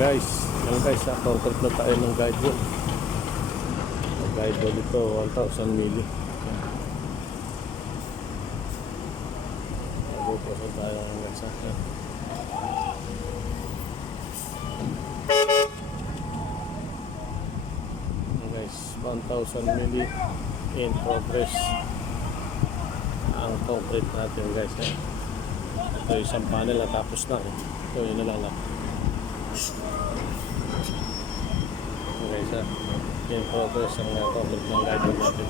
Guys, concrete na tayo ng guide wall. Ang guide wall ito 1,000 mili. Nabupusan tayo ng gansa. Guys, 1,000 mili in progress ang concrete natin guys. Ito isang panel na tapos na. Ito yun na lang. Guys, in progress ang concrete ng guide wall natin.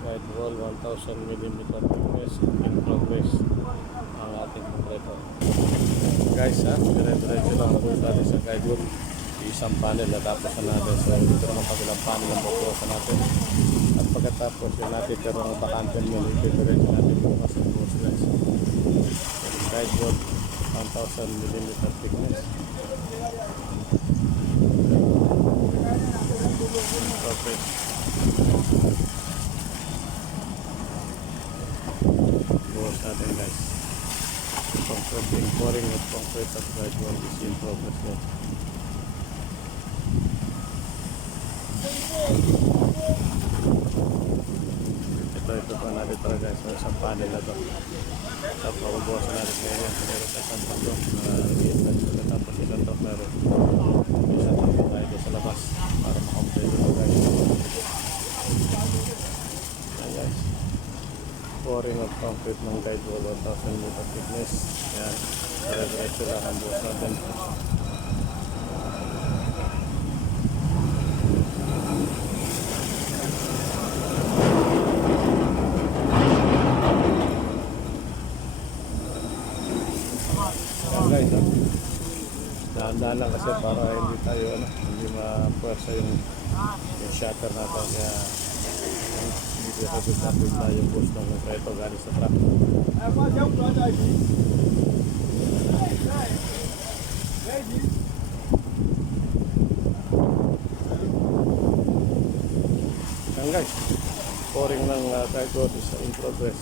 Guide wall 1,000 mm thickness in progress ang ating kompleto. Guys, dire-diretso lang ang natin sa guide wall. Isang panel na tapos na natin. So dito naman kabilang panel ang bubukasan natin. At pagkatapos yun natin pero ang bakanten yun, dire-diretso natin bukas ang bukas guys. Guide wall 1,000 mm thickness. Progress. Bukas natin guys. Concrete, pouring of concrete at guide wall is in progress now. Ito pa natin para guys sa isang panel na ito. Tapos mabubukasan natin ngayon. Meron sa isang taklo na i-install. Tapos isang taklo meron. Isang taklo tayo sa labas para makomplete ito guys. Ayan guys. Pouring of concrete ng guide wall 1,000 meter thickness. Ayan. Dire-diretso lang ang bukas natin. Guys, dahan-dahan lang kasi para hindi tayo hindi ma-pwersa yung shutter natin kaya hindi sabi tayo yung post ng konkreto galing sa truck. Yan guys, pouring ng guide wall is in progress.